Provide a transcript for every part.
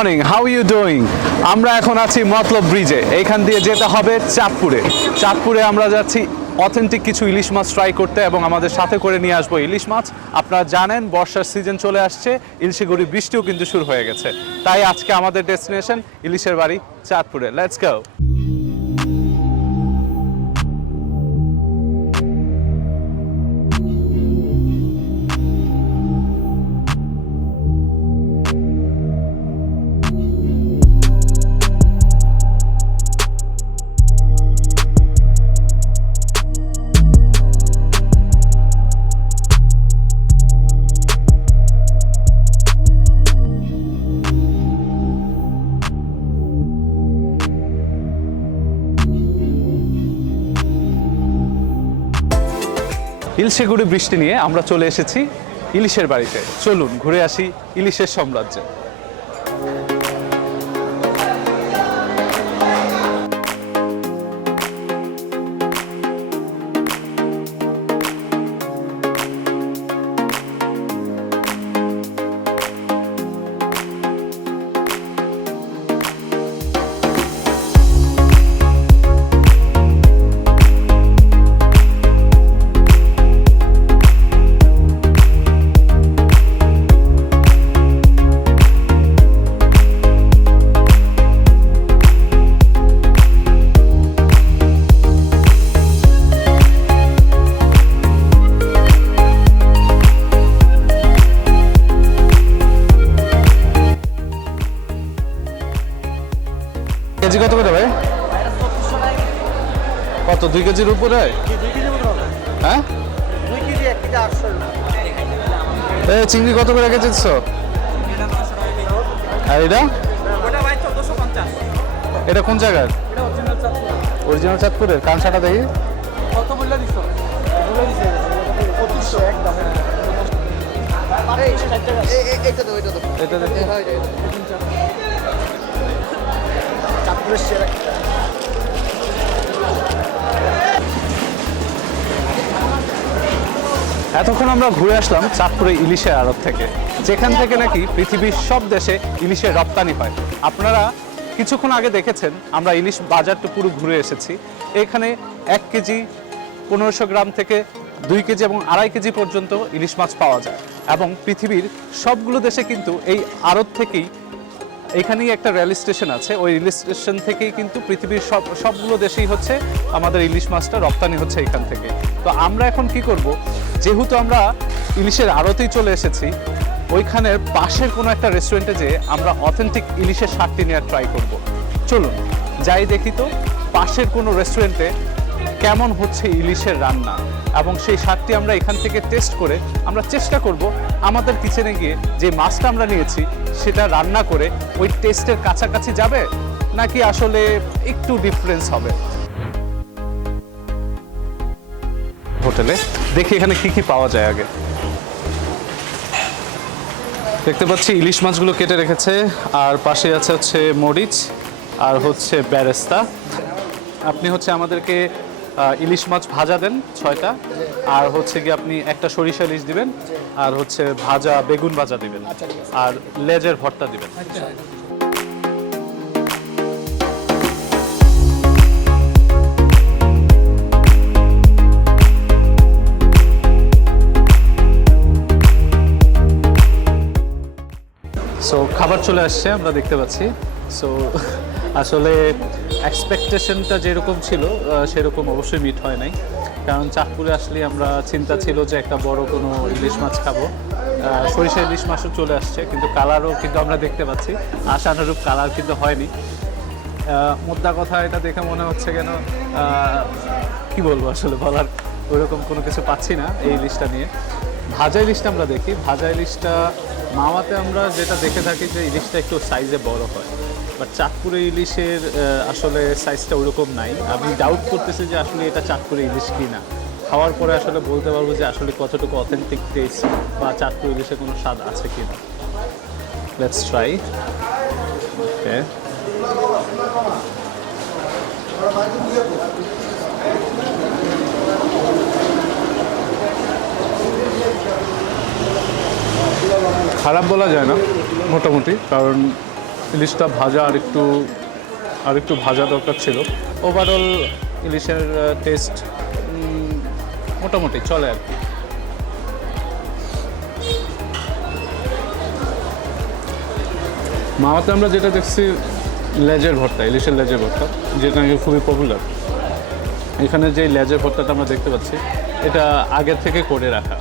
Morning, how you doing? আমরা এখন আছি মতলব ব্রিজে। এইখান দিয়ে যেতে হবে চাঁদপুরে। চাঁদপুরে আমরা যাচ্ছি অথেন্টিক কিছু ইলিশ মাছ ট্রাই করতে এবং আমাদের সাথে করে নিয়ে আসবো ইলিশ মাছ। আপনারা জানেন বর্ষার সিজন চলে আসছে, ইলশিগুড়ি বৃষ্টিও কিন্তু শুরু হয়ে গেছে। তাই আজকে আমাদের ডেস্টিনেশন ইলিশের বাড়ি চাঁদপুরে। Let's go. ইলশিগুড়ি বৃষ্টি নিয়ে আমরা চলে এসেছি ইলিশের বাড়িতে। চলুন ঘুরে আসি ইলিশের সাম্রাজ্যে। কেজি কত করে ভাই? কত, 2 কেজির উপরে? হ্যাঁ, 2 কেজি 1 কেজি 800। এই চিংড়ি কত করে কেজি দিচ্ছ? আর এটা ওটা ভাই 1450। এটা কোন জায়গার? এটা অরিজিনাল চাঁদপুর। অরিজিনাল চাঁদপুরের। কাঁসাটা দেখি কত বললা দিছো? বলে দিছে 2500 একদম। এই এইটা দাও, এটা দাও। এটা দেখি। হ্যাঁ, এটা চাঁদপুরের সেরা। এতক্ষণ আমরা ঘুরে আসলাম চাঁদপুরে ইলিশের আড়ত থেকে, যেখান থেকে নাকি পৃথিবীর সব দেশে ইলিশের রপ্তানি হয়। আপনারা কিছুক্ষণ আগে দেখেছেন আমরা ইলিশ বাজারটা পুরো ঘুরে এসেছি। এখানে 1 কেজি 1500 গ্রাম থেকে 2 কেজি এবং 2.5 কেজি পর্যন্ত ইলিশ মাছ পাওয়া যায় এবং পৃথিবীর সবগুলো দেশে কিন্তু এই আড়ত থেকেই, এখানেই একটা রেল স্টেশন আছে, ওই রেল স্টেশন থেকেই কিন্তু পৃথিবীর সবগুলো দেশেই হচ্ছে আমাদের ইলিশ মাছটা রপ্তানি হচ্ছে এখান থেকে। তো আমরা এখন কি করব, যেহেতু আমরা ইলিশের আড়তেই চলে এসেছি, ওইখানের পাশের কোনো একটা রেস্টুরেন্টে যেয়ে আমরা অথেন্টিক ইলিশের স্বাদটি নেওয়ার ট্রাই করব। চলুন যাই দেখি তো পাশের কোনো রেস্টুরেন্টে কেমন হচ্ছে ইলিশের রান্না, এবং সেই স্বাদটি আমরা এখান থেকে টেস্ট করে আমরা চেষ্টা করব আমাদের কিচেনে গিয়ে যে মাছটা আমরা নিয়েছি সেটা রান্না করে ওই টেস্টের কাছাকাছি যাবে নাকি আসলে একটু ডিফারেন্স হবে। হোটেলে দেখি এখানে কি কি পাওয়া যায়। আগে দেখতে পাচ্ছি ইলিশ মাছগুলো কেটে রেখেছে, আর পাশে আছে হচ্ছে মরিচ আর হচ্ছে বেরেস্তা। আপনি হচ্ছে আমাদেরকে ইলিশ মাছ ভাজা দেন 6টা, আর হচ্ছে কি আপনি একটা সরিষা ইলিশ দিবেন, আর হচ্ছে ভাজা বেগুন ভাজা দিবেন, আর লেজের ভর্তা দিবেন। সো খাবার চলে আসছে, আমরা দেখতে পাচ্ছি। সো আসলে এক্সপেকটেশনটা যেরকম ছিল সেরকম অবশ্যই মিট হয় নাই, কারণ চাঁদপুরে আসলে আমরা চিন্তা ছিল যে একটা বড় কোনো ইলিশ মাছ খাবো। সরিষা ইলিশ মাছও চলে আসছে, কিন্তু কালারও কিন্তু আমরা দেখতে পাচ্ছি আশানুরূপ কালার কিন্তু হয়নি। মোদ্দা কথা এটা দেখে মনে হচ্ছে কেন কি বলবো, আসলে বলার ওইরকম কোনো কিছু পাচ্ছি না এই ইলিশটা নিয়ে। ভাজা ইলিশটা আমরা দেখি, ভাজা ইলিশটা মাওয়াতে আমরা যেটা দেখে থাকি যে ইলিশটা একটু সাইজে বড় হয়, বাট চাঁদপুরে ইলিশের আসলে সাইজটা ওরকম নাই। আমি ডাউট করতেছি যে আসলে এটা চাঁদপুরে ইলিশ কি না। খাওয়ার পরে আসলে বলতে পারবো যে আসলে কতটুকু অথেন্টিক টেস্ট বা চাঁদপুর ইলিশে কোনো স্বাদ আছে কি না। Let's try. ওকে, খারাপ বলা যায় না মোটামুটি, কারণ ইলিশটা ভাজা আর একটু ভাজা দরকার ছিল। ওভারঅল ইলিশের টেস্ট মোটামুটি চলে আর কি। মাওয়াতে আমরা যেটা দেখছি লেজের ভর্তা, ইলিশের লেজের ভর্তা, যেটা নাকি খুবই পপুলার। এখানে যে লেজের ভর্তাটা আমরা দেখতে পাচ্ছি এটা আগের থেকে করে রাখা।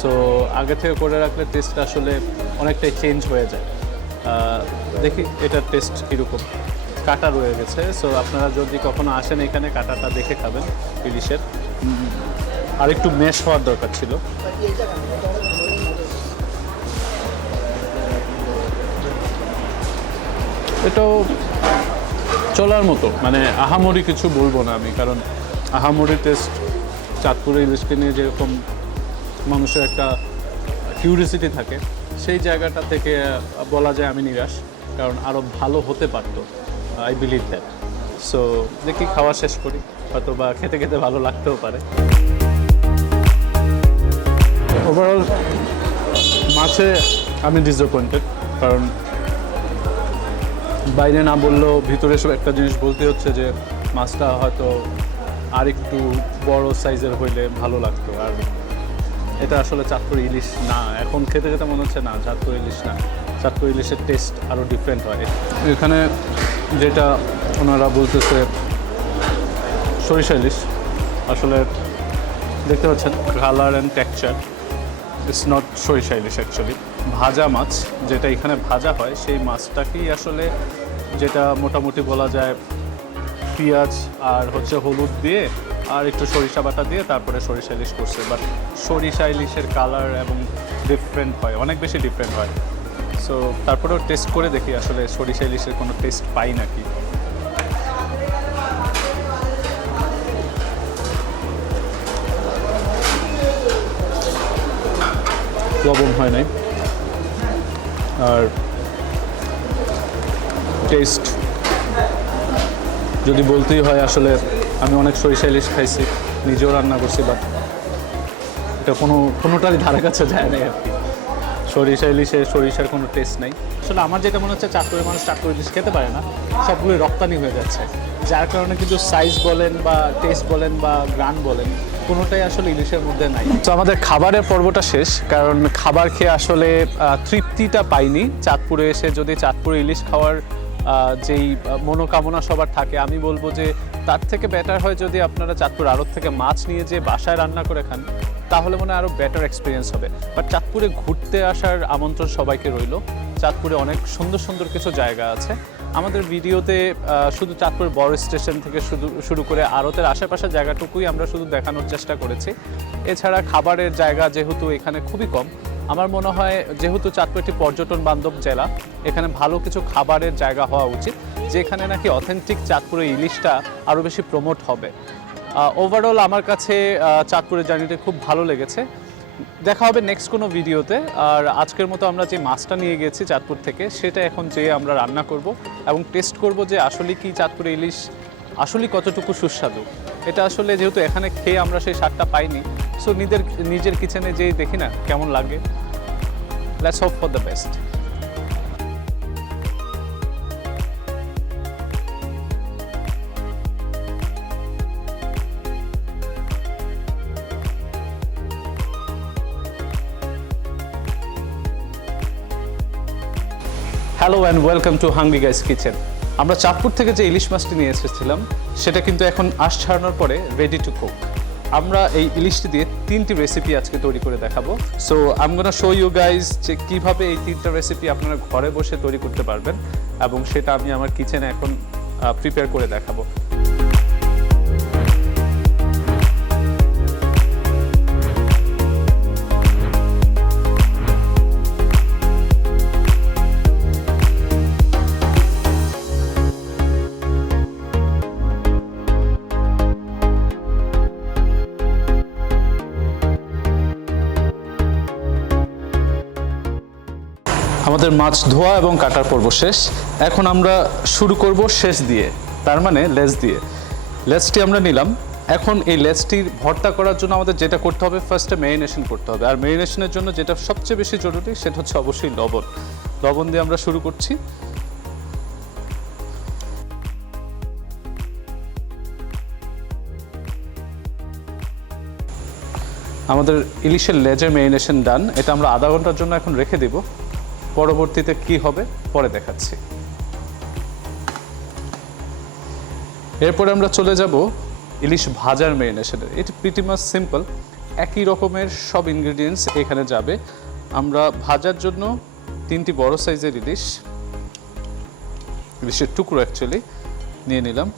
সো আগে থেকে করে রাখলে টেস্টটা আসলে অনেকটাই চেঞ্জ হয়ে যায়। দেখি এটার টেস্ট কীরকম। কাটা রয়ে গেছে, সো আপনারা যদি কখনো আসেন এখানে কাটাটা দেখে খাবেন ইলিশের। আর একটু মেশ হওয়ার দরকার ছিল। এটাও চলার মতো, মানে আহামরি কিছু বলবো না আমি, কারণ আহামরি টেস্ট চাঁদপুরের ইলিশকে নিয়ে যেরকম মানুষের একটা কিউরিয়াসিটি থাকে, সেই জায়গাটা থেকে বলা যায় আমি নিরাশ, কারণ আরও ভালো হতে পারতো। I believe that. সো দেখি খাওয়া শেষ করি, হয়তো বা খেতে খেতে ভালো লাগতেও পারে। ওভারঅল মাছে আমি ডিসঅ্যাপয়েন্টেড, কারণ বাইরে না বললেও ভিতরে সব একটা জিনিস বলতে হচ্ছে যে মাছটা হয়তো আর একটু বড় সাইজের হইলে ভালো লাগতো। আর এটা আসলে চাঁদপুর ইলিশ না, এখন খেতে খেতে মনে হচ্ছে না চাঁদপুর ইলিশ না, চাঁদপুর ইলিশের টেস্ট আরও ডিফারেন্ট হয়। এখানে যেটা ওনারা বলতেছে সরিষা ইলিশ, আসলে দেখতে পাচ্ছেন colour and texture, it's not সরিষা ইলিশ অ্যাকচুয়ালি। ভাজা মাছ যেটা এখানে ভাজা হয় সেই মাছটাকেই আসলে, যেটা মোটামুটি বলা যায় পেঁয়াজ আর হচ্ছে হলুদ দিয়ে আর একটু সরিষা বাটা দিয়ে তারপরে সরিষা ইলিশ করছে। বাট সরিষা ইলিশের কালার এবং ডিফারেন্ট হয়, অনেক বেশি ডিফারেন্ট হয়। সো তারপরেও টেস্ট করে দেখি আসলে সরিষা ইলিশের কোনো টেস্ট পাই নাকি। লবণ হয় নাই, আর টেস্ট যদি বলতেই হয় আসলে আমি অনেক সরিষা ইলিশ খাইছি, নিজেও রান্না করছি, বাট এটা কোনোটারই ধারে কাছে যায় নাই আর কি। সরিষা ইলিশে সরিষার কোনো টেস্ট নাই। আসলে আমার যেটা মনে হচ্ছে চাঁদপুরের মানুষ চাঁদপুর ইলিশ খেতে পারে না, সবগুলোই রপ্তানি হয়ে যাচ্ছে, যার কারণে কিন্তু সাইজ বলেন বা টেস্ট বলেন বা গ্রান বলেন কোনোটাই আসলে ইলিশের মধ্যে নাই। তো আমাদের খাবারের পর্বটা শেষ, কারণ খাবার খেয়ে আসলে তৃপ্তিটা পাইনি। চাঁদপুরে এসে যদি চাঁদপুরে ইলিশ খাওয়ার যেই মনোকামনা সবার থাকে, আমি বলবো যে তার থেকে বেটার হয় যদি আপনারা চাঁদপুর আড়ত থেকে মাছ নিয়ে যে বাসায় রান্না করে খান, তাহলে মনে হয় আরও বেটার এক্সপিরিয়েন্স হবে। বাট চাঁদপুরে ঘুরতে আসার আমন্ত্রণ সবাইকে রইল। চাঁদপুরে অনেক সুন্দর সুন্দর কিছু জায়গা আছে। আমাদের ভিডিওতে শুধু চাঁদপুর বড় স্টেশন থেকে শুরু করে আড়তের আশেপাশের জায়গাটুকুই আমরা শুধু দেখানোর চেষ্টা করেছি। এছাড়া খাবারের জায়গা যেহেতু এখানে খুবই কম, আমার মনে হয় যেহেতু চাঁদপুর একটি পর্যটন বান্ধব জেলা, এখানে ভালো কিছু খাবারের জায়গা হওয়া উচিত, যেখানে নাকি অথেন্টিক চাঁদপুরের ইলিশটা আরও বেশি প্রমোট হবে। ওভারঅল আমার কাছে চাঁদপুরের জার্নিটা খুব ভালো লেগেছে। দেখা হবে নেক্সট কোনো ভিডিওতে। আর আজকের মতো আমরা যে মাছটা নিয়ে গেছি চাঁদপুর থেকে, সেটা এখন যেয়ে আমরা রান্না করব এবং টেস্ট করব যে আসলে কি চাঁদপুরের ইলিশ আসলে কতটুকু সুস্বাদু। এটা আসলে যেহেতু এখানে খেয়ে আমরা সেই স্বাদটা পাইনি, সো নিজের কিচেনে যেই দেখি না কেমন লাগে। Let's hope for the best. Hello and welcome to hungry guys kitchen. আমরা চাঁদপুর থেকে যে ইলিশ মাছটি নিয়ে এসেছিলাম সেটা কিন্তু এখন আঁশ ছাড়ানোর পরে রেডি টু কুক। আমরা এই ইলিশটি দিয়ে 3টি রেসিপি আজকে তৈরি করে দেখাবো। So I am gonna show you guys যে কীভাবে এই 3টা রেসিপি আপনারা ঘরে বসে তৈরি করতে পারবেন, এবং সেটা আমি আমার কিচেনে এখন প্রিপেয়ার করে দেখাবো। আমাদের মাছ ধোয়া এবং কাটার পর্ব শেষ। এখন আমরা শুরু করব শেষ দিয়ে, তার মানে লেজ দিয়ে। লেজটি আমরা নিলাম। এখন এই লেজটির ভর্তা করার জন্য আমাদের যেটা করতে হবে, ফার্স্টে ম্যারিনেশন করতে হবে। আর ম্যারিনেশনের জন্য যেটা সবচেয়ে বেশি জরুরি সেটা হচ্ছে অবশ্যই লবণ। লবণ দিয়ে আমরা শুরু করছি। আমাদের ইলিশের লেজের ম্যারিনেশন ডান। এটা আমরা আধা ঘন্টার জন্য এখন রেখে দেব। পরবর্তীতে কি হবে পরে দেখাচ্ছি। এরপরে আমরা চলে যাব ইলিশ ভাজার ম্যারিনেশনে। এটা প্রিটি মাচ সিম্পল, একই রকমের সব ইনগ্রেডিয়েন্টস এখানে যাবে। আমরা ভাজার জন্য 3টি বড় সাইজের ইলিশের টুকরো অ্যাকচুয়ালি নিয়ে নিলাম।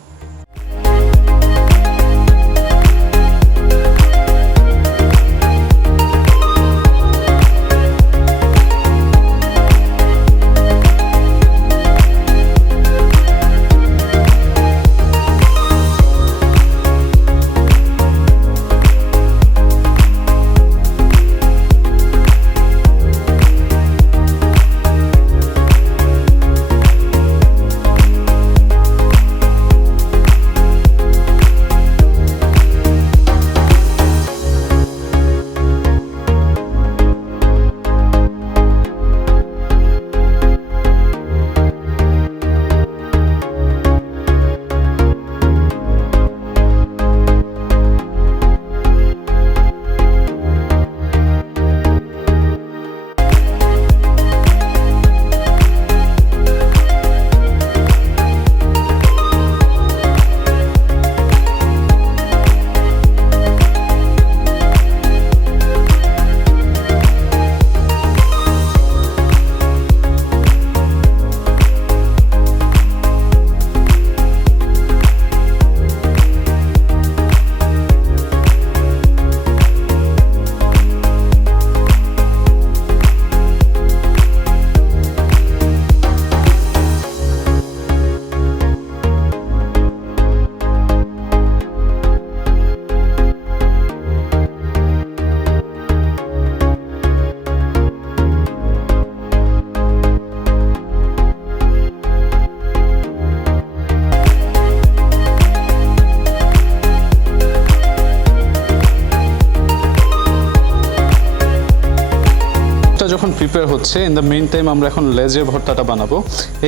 যখন প্রিপেয়ার হচ্ছে, ইন দ্য মেইন টাইম আমরা এখন লেজের ভর্তাটা বানাবো।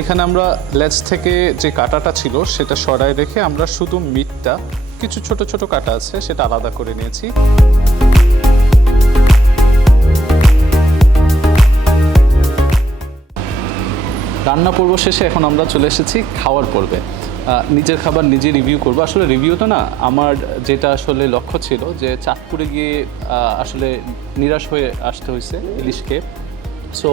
এখানে আমরা লেজ থেকে যে কাটাটা ছিল সেটা সরায় রেখে আমরা শুধু মিটটা, কিছু ছোট ছোট কাটা আছে সেটা আলাদা করে নিয়েছি। রান্না পর্ব শেষে এখন আমরা চলে এসেছি খাওয়ার পর্বে। নিজের খাবার নিজে রিভিউ করবো। আসলে রিভিউটা না, আমার যেটা আসলে লক্ষ্য ছিল যে চাঁদপুরে গিয়ে আসলে নিরাশ হয়ে আসতে হয়েছে ইলিশকে। সো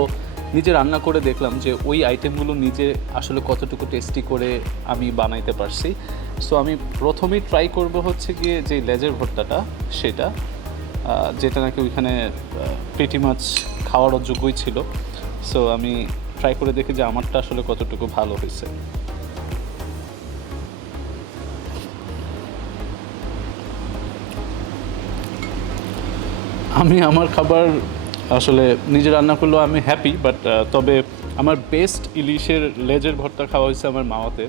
নিজে রান্না করে দেখলাম যে ওই আইটেমগুলো নিজে আসলে কতটুকু টেস্টি করে আমি বানাইতে পারছি। সো আমি প্রথমেই ট্রাই করব হচ্ছে গিয়ে যে লেজের ভর্তাটা, সেটা যেটা নাকি ওইখানে প্রিটি মাচ খাওয়ার অযোগ্যই ছিল। সো আমি ট্রাই করে দেখি যে আমারটা আসলে কতটুকু ভালো হয়েছে। আমি আমার খাবার আসলে নিজে রান্না করলেও আমি হ্যাপি, বাট তবে আমার বেস্ট ইলিশের লেজের ভর্তা খাওয়া হয়েছে আমার মাওয়াতে।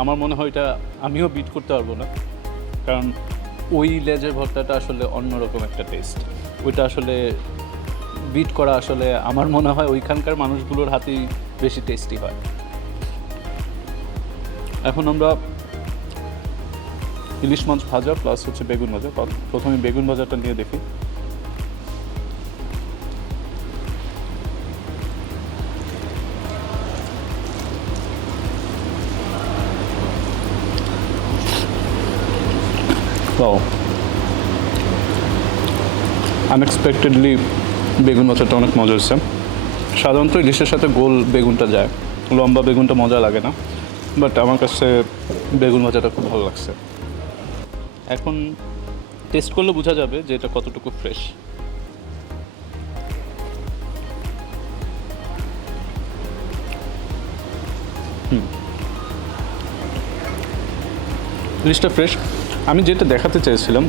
আমার মনে হয় এটা আমিও বিট করতে পারবো না, কারণ ওই লেজের ভর্তাটা আসলে অন্যরকম একটা টেস্ট। ওইটা আসলে বিট করা আসলে আমার মনে হয় ওইখানকার মানুষগুলোর হাতেই বেশি টেস্টি হয়। এখন আমরা ইলিশ মাছ ভাজা প্লাস হচ্ছে বেগুন ভাজা, প্রথমে বেগুন ভাজাটা নিয়ে দেখি। আনএক্সপেক্টেডলি বেগুন ভাজাটা অনেক মজা হচ্ছে। সাধারণত ইলিশের সাথে গোল বেগুনটা যায়, লম্বা বেগুনটা মজা লাগে না, বাট আমার কাছে বেগুন ভাজাটা খুব ভালো লাগছে। এখন টেস্ট করলে বোঝা যাবে যে এটা কতটুকু ফ্রেশ। ইলিশটা ফ্রেশ। আমি যেটা দেখাতে চেয়েছিলাম,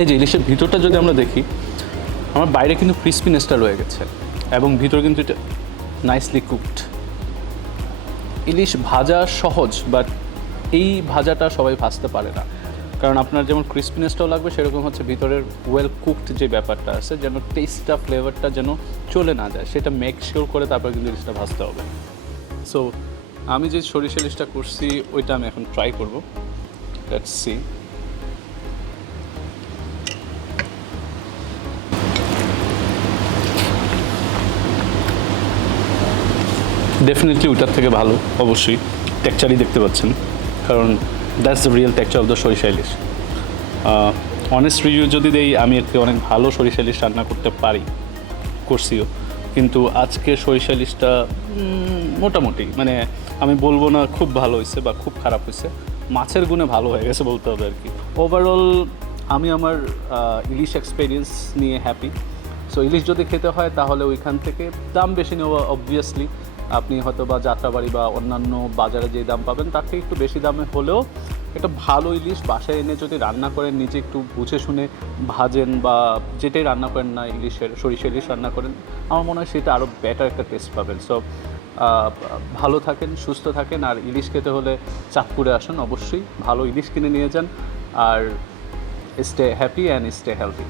এই যে ইলিশের ভিতরটা যদি আমরা দেখি, আমার বাইরে কিন্তু ক্রিসপিনেসটা রয়ে গেছে এবং ভিতরে কিন্তু এটা নাইসলি কুকড। ইলিশ ভাজা সহজ, বাট এই ভাজাটা সবাই ভাজতে পারে না, কারণ আপনার যেমন ক্রিসপিনেসটাও লাগবে, সেরকম হচ্ছে ভিতরের ওয়েল কুকড যে ব্যাপারটা আছে, যেন টেস্টটা ফ্লেভারটা যেন চলে না যায়, সেটা মেক শিওর করে তারপর কিন্তু ইলিশটা ভাজতে হবে। সো আমি যে সরিষা ইলিশটা করছি ওইটা আমি এখন ট্রাই করবো। Let's see. ডেফিনেটলি ওটার থেকে ভালো অবশ্যই, টেক্সচারই দেখতে পাচ্ছেন, কারণ that's the real texture of the সরিষা ইলিশ। অনেস্ট রিভিউ যদি দেই, আমি এর থেকে অনেক ভালো সরিষা ইলিশ রান্না করতে পারি, করছিও, কিন্তু আজকে সরিষা ইলিশটা মোটামুটি, মানে আমি বলবো না খুব ভালো হয়েছে বা খুব খারাপ হয়েছে, মাছের গুণে ভালো হয়ে গেছে বলতে হবে আর কি। ওভারঅল আমি আমার ইলিশ এক্সপিরিয়েন্স নিয়ে হ্যাপি। সো ইলিশ যদি খেতে হয় তাহলে ওইখান থেকে দাম বেশি নেওয়া অবভিয়াসলি, আপনি হয়তো বা যাত্রাবাড়ি বা অন্যান্য বাজারে যে দাম পাবেন তার থেকে একটু বেশি দামে হলেও একটা ভালো ইলিশ বাসায় এনে যদি রান্না করেন, নিজে একটু বুঝে শুনে ভাজেন বা যেটাই রান্না করেন না, সরিষা ইলিশ রান্না করেন, আমার মনে হয় সেটা আরও বেটার একটা টেস্ট পাবেন। সো ভালো থাকেন, সুস্থ থাকেন, আর ইলিশ খেতে হলে চাঁদপুরে আসুন, অবশ্যই ভালো ইলিশ কিনে নিয়ে যান, আর stay happy and stay healthy.